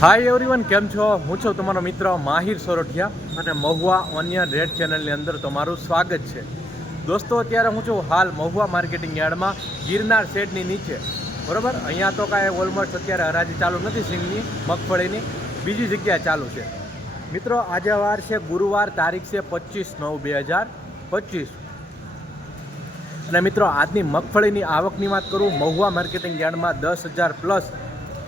Hi everyone કેમ છો? હું છું તમારો મિત્ર માહિર સોરઠિયા અને મહુવા ઓનિયન રેડ ચેનલની અંદર તમારું સ્વાગત છે. દોસ્તો, અત્યારે હું છું હાલ મહુવા માર્કેટિંગ યાર્ડમાં, ગિરનાર શેડની નીચે. બરોબર? અહીંયા તો કાંઈ ઓલમોસ્ટ અત્યારે હરાજી ચાલુ નથી સિંગની, મગફળીની. બીજી જગ્યાએ ચાલુ છે. મિત્રો, આજે વાર છે, ગુરુવાર તારીખ છે પચીસ નવ બે હજાર પચીસ. અને મિત્રો, આજની મગફળીની આવકની વાત કરું, મહુવા માર્કેટિંગ યાર્ડમાં દસ હજાર પ્લસ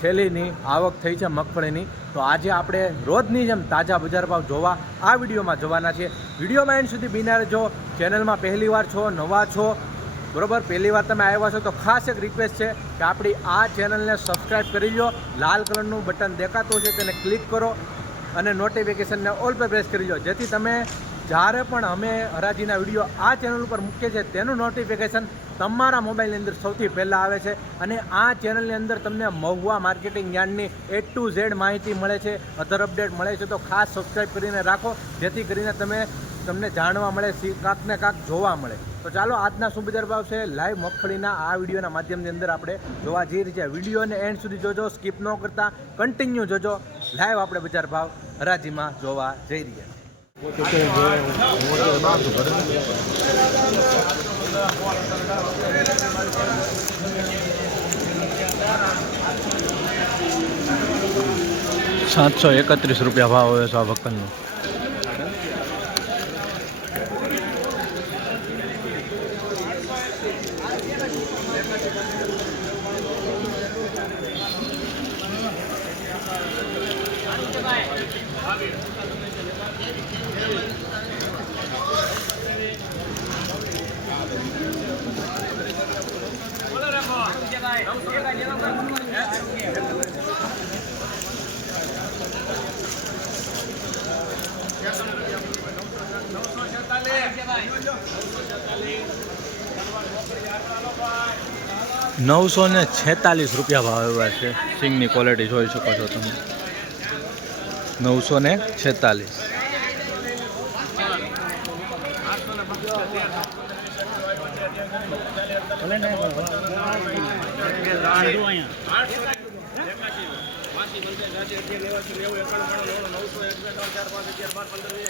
થેલીની આવક થઈ છે મગફળીની. તો આજે આપણે રોજની જેમ તાજા બજાર ભાવ જોવા આ વિડીયોમાં જોવાના છે વિડીયોમાં એન્ડ સુધી બિના રહેજો ચેનલમાં પહેલી વાર છો, નવા છો, બરોબર, પહેલી વાર તમે આવ્યા છો, તો ખાસ એક રિક્વેસ્ટ છે કે આપણી આ ચેનલને સબસ્ક્રાઈબ કરી લો લાલ કલરનું બટન દેખાતું છે તેને ક્લિક કરો અને નોટિફિકેશનને ઓલ પર પ્રેસ કરી લો જેથી તમે જ્યારે પણ અમે હરાજીના વીડિયો આ ચેનલ ઉપર મૂકીએ છીએ, તેનું નોટિફિકેશન તમારા મોબાઈલની અંદર સૌથી પહેલાં આવે છે અને આ ચેનલની અંદર તમને મહુવા માર્કેટિંગ યાર્ડની એ ટુ ઝેડ માહિતી મળે છે. અધર અપડેટ મળે છે તો ખાસ સબસ્ક્રાઈબ કરીને રાખો. જેથી કરીને તમે તમને જાણવા મળે કાંકને કાંક જોવા મળે. તો ચાલો, આજના શું બજાર ભાવ છે લાઈવ મગફળીના. આ વિડીયોના માધ્યમની અંદર આપણે જોવા જઈ રહી છે વિડીયોને એન્ડ સુધી જોજો, સ્કીપ ન કરતા. કન્ટિન્યુ જોજો. લાઈવ આપણે બજાર ભાવ હરાજીમાં જોવા જઈ રહ્યા સાતસો એકત્રીસ રૂપિયા ભાવ હોય છે આ વકલનો નવસો ને છેતાલીસ રૂપિયા ભાવ એવા છે. સિંગની ક્વોલિટી જોઈ શકો છો તમે. નવસો ને છેતાલીસ. નવસો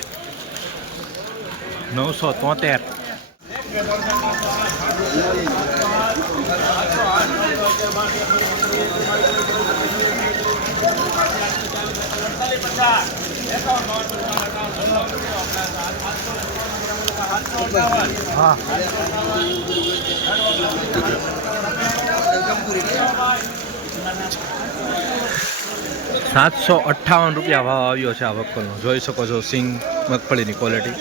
હા સાતસો અઠ્ઠાવન રૂપિયા ભાવ આવ્યો છે આ વકલનો જોઈ શકો છો સિંગ મગફળીની ક્વોલિટી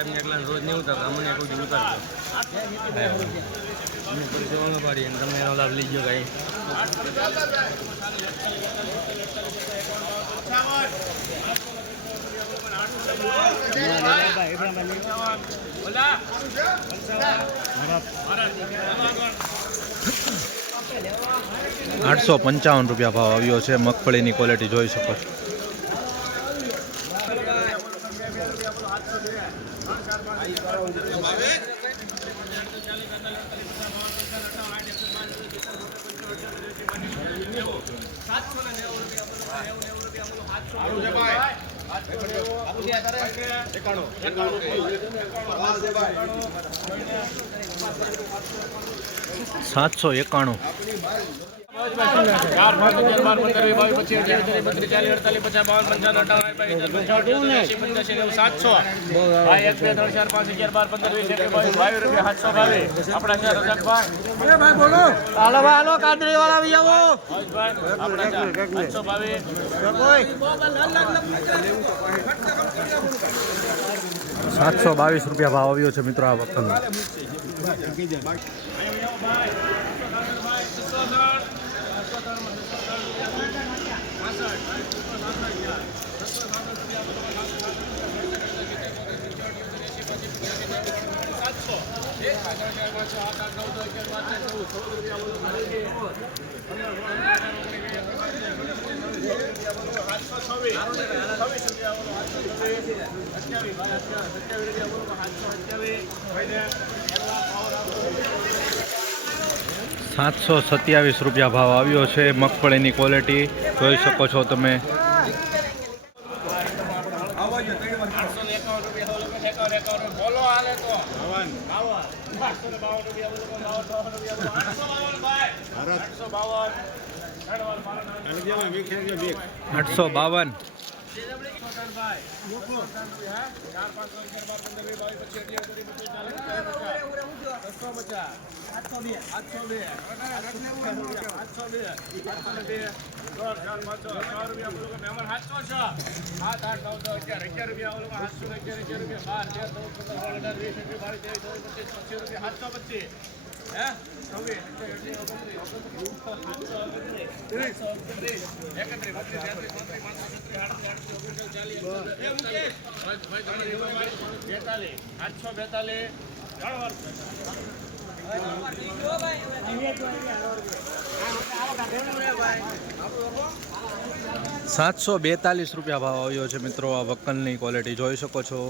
સાહેબને એકલા રોજ નહીં ઉતારતા અમને કોઈ કોઈ સેવા પાડી અને તમે એનો લાભ લીજો કાંઈ આઠસો પંચાવન રૂપિયા ભાવ આવ્યો છે. મગફળીની ક્વોલિટી જોઈ શકો છો સાતસો એકાણું ચાર પાંચ અગિયાર બાર પંદર વીસ બાવીસ પચીસ અઠ્યાવીસ ત્રીસ બત્રીસ ચાલીસ અડતાલીસ પચાસ બાવન પંચાવન અઠાવન બાવીસ પંચાવન એંસી પંચ્યાસી નેવું સાતસો ભાઈ એક બે ત્રણ ચાર પાંચ અગિયાર બાર પંદર વીસ એકવીસ બાવીસ બાવીસ રૂપિયા સાતસો એકાણું આપણા ચાર હજાર ભાઈ બોલો હાલો ભાઈ હાલો કાદરી વાળા આવી આવો આપણા ચાર સાતસો બાવીસ રૂપિયા ભાવ આવ્યો છે મિત્રો આ વખતનો. સાતસો સત્યાવીસ રૂપિયા ભાવ આવ્યો છે. મગફળીની ક્વોલિટી જોઈ શકો છો તમે. આઠસો ને એકાવન રૂપિયા બોલો એકાવન એકાવન બોલો હાલે તો બાવન આઠસો ને બાવન રૂપિયા બોલો બાવન બાવન રૂપિયા બાવન ભાઈ સાતસો બેતાલીસ રૂપિયા ભાવ આવ્યો છે મિત્રો આ વકલની ક્વોલિટી જોઈ શકો છો.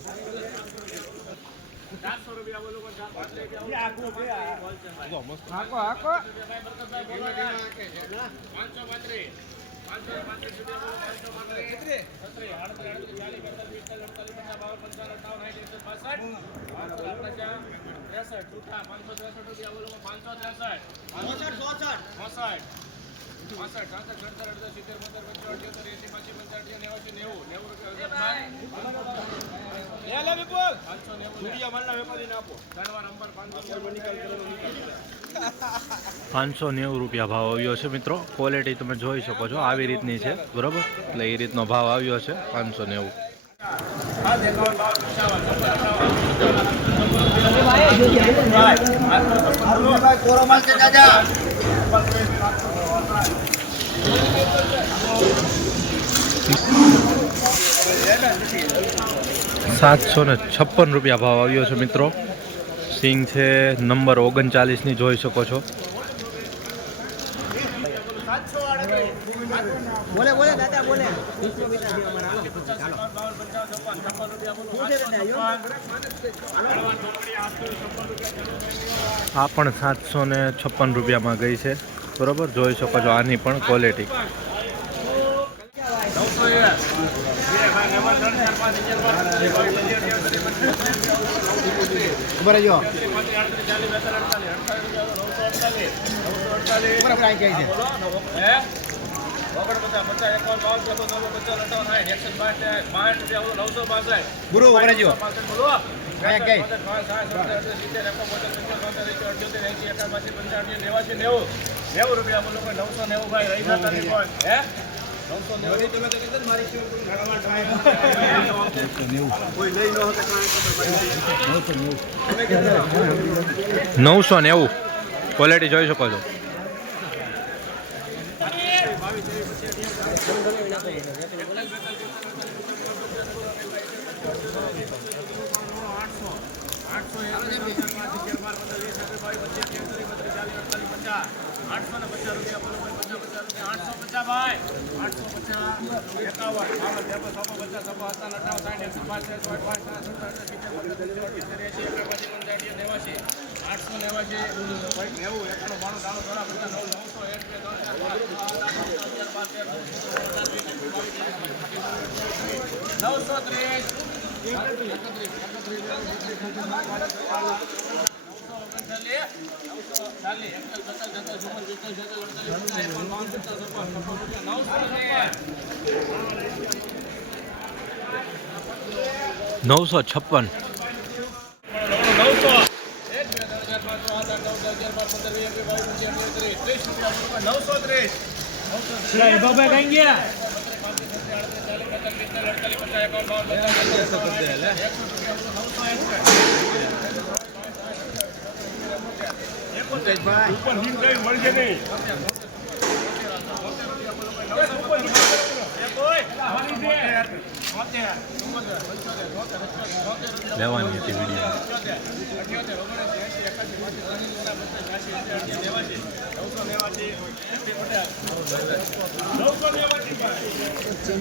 પાંચસો પાંત્રીસ પાંચસો પાંત્રીસ પાંચસો પાંત્રીસ પાંચસો નેવું રૂપિયા ભાવ આવ્યો છે મિત્રો. ક્વોલિટી તમે જોઈ શકો છો, આવી રીતની છે, બરોબર? એટલે એ રીતનો ભાવ આવ્યો છે, પાંચસો નેવું. સાતસો ને છપ્પન રૂપિયા ભાવ આવ્યો છે મિત્રો. સિંગ છે નંબર ઓગણચાલીસની જોઈ શકો છો. આ પણ સાતસો ને છપ્પન રૂપિયામાં ગઈ છે. બરોબર? જોઈ શકો છો આની પણ ક્વોલિટી ઊભા જો બરાબર આવી જાય છે ગુરુ રહેજો. કાંઈ કઈ નેવું રૂપિયા નવસો નેવું ભાઈ, રહી નવસો નેવું. ક્વોલિટી જોઈ શકો છો. આઠસો ને પચાસ રૂપિયા આઠસો પચાસ ભાઈ. આઠસો પચાસ એકાવન બાવન ત્રેપન ચોપન પચાસ છપ્પન સત્તાવન અઠાવન સાઠ એકસો એકાસી નેવાસી આઠસો નેવાસી નેવું એકાણું બાણું ત્રાણું ચોરા પચાસ નવ નવસો એક બે ત્રણ ચાર પાંચ છ સાત આઠ નવ દસ અગિયાર બાર તેર નવસો નવસો છપ્પન. નવસો ઉપર લેવાની હતી વીડિયો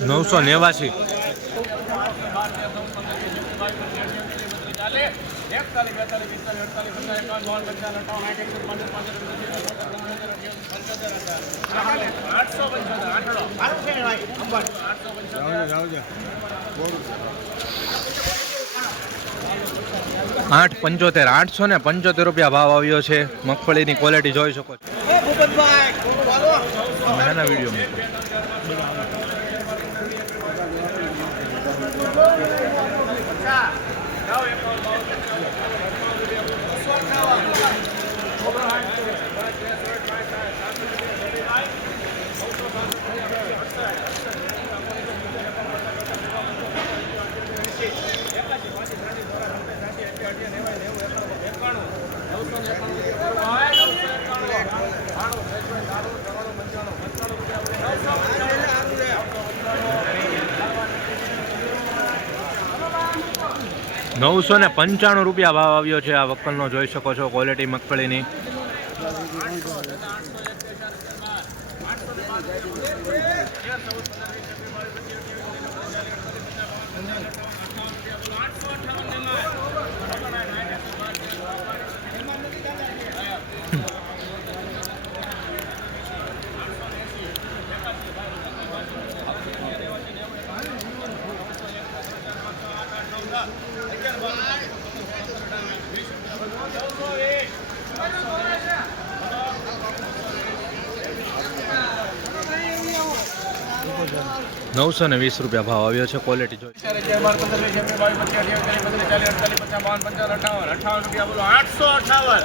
નવસો નેવાસી. ચાલે એકતાલીસ બેતાલીસ પિસ્તાલીસ અડતાલીસ પચાસ એકાવન બાવન પંચાવન અઠાવન આઠ એકસઠ પંદર પાંચ આઠસો પંચોતેર આઠસો પંચોતેર આઠ પંચોતેર આઠસો ને પંચોતેર રૂપિયા ભાવ આવ્યો છે. મગફળીની ક્વોલિટી જોઈ શકો છો. વીડિયો નવસો ને પંચાણું રૂપિયા ભાવ આવ્યો છે. આ વક્કલનો જોઈ શકો છો ક્વોલિટી મગફળીની. નવસો ને વીસ રૂપિયા ભાવ આવ્યો છે ક્વોલિટી જોઈ. આઠસો બાર પંદર વીસ એકવીસ બાવીસ પચીસ અઠ્યાવીસ ત્રીસ ચાલીસ અડતાલીસ પચાસ બાવન પંચાવન અઠાવન અઠાવન રૂપિયા બોલો આઠસો અઠાવન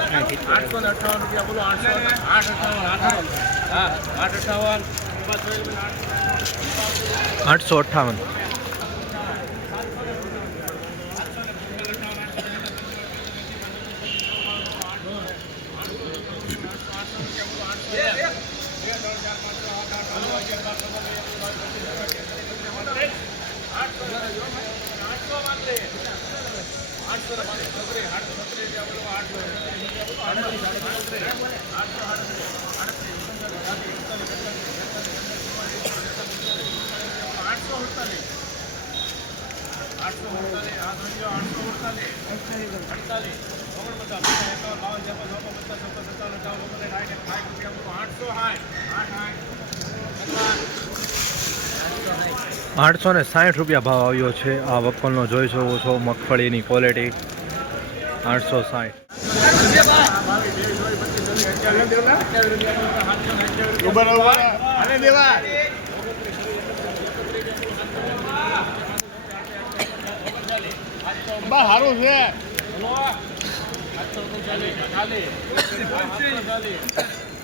આઠસો હાય આઠ અઠાવન અઠાવન હા આઠ અઠાવન આઠસો ને સાઠ રૂપિયા ભાવ આવ્યો છે. આ વફલનો જોઈ શકો છો, મગફળીની ક્વોલિટી આઠસો સાઠ.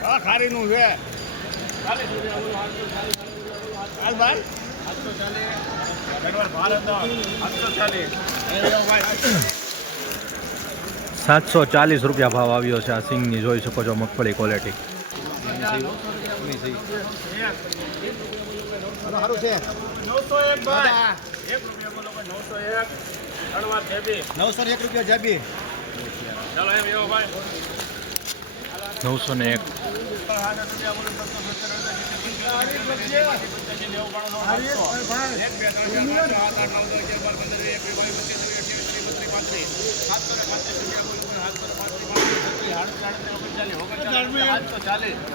હા, ખારીનું છે. સાતસો ચાલીસ રૂપિયા ભાવ આવ્યો છે આ સિંગની જોઈ શકો છો મગફળી ક્વોલિટી નવસો એક રૂપિયા નવસો એક. અડવા તેબી નવસો એક રૂપિયા જાબી ચાલો એમ એવો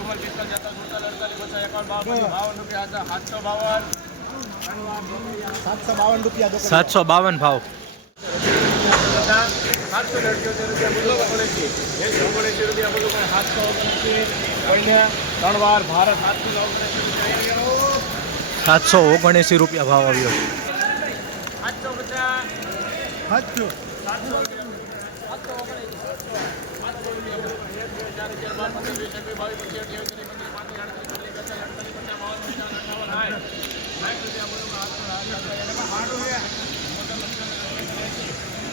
ભાઈ નવસો ને એક સાતસો બાવન રૂપિયા સાતસો બાવન ભાવ. સાતસો ને અઠ્યોતેર રૂપિયા બોલો છે. એકસો ઓગણએંસી રૂપિયા બધું પણ સાતસો ઓગણએંસી કોઈને ત્રણ વાર ભારત સાતસો ઓગણએંસી રૂપિયા સાતસો ઓગણએંસી રૂપિયા ભાવ આવ્યો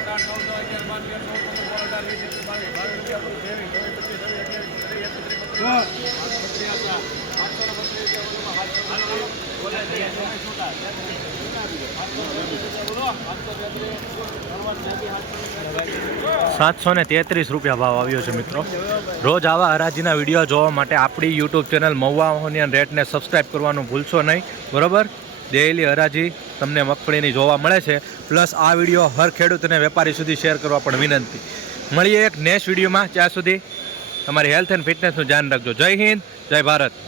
પચાસ ત્રણ ચાર હજાર બાર નવસો અગિયાર બાર બાવીસ પચીસ રૂપિયા આ વકલનો નાખો નાખો સાતસો ને તેત્રીસ રૂપિયા ભાવ આવ્યો છે મિત્રો. રોજ આવા હરાજીના વીડિયો જોવા માટે આપણી યુટ્યુબ ચેનલ મહુવા ઓનિયન રેટને સબસ્ક્રાઈબ કરવાનું ભૂલશો નહીં. બરાબર? ડેઇલી હરાજી તમને મગફળીની જોવા મળે છે. પ્લસ આ વીડિયો હર ખેડૂત અને વેપારી સુધી શેર કરવા પણ વિનંતી. મળીએ એક નેક્સ્ટ વિડીયોમાં. ત્યાં સુધી તમારી હેલ્થ એન્ડ ફિટનેસનું ધ્યાન રાખજો. જય હિન્દ, જય ભારત.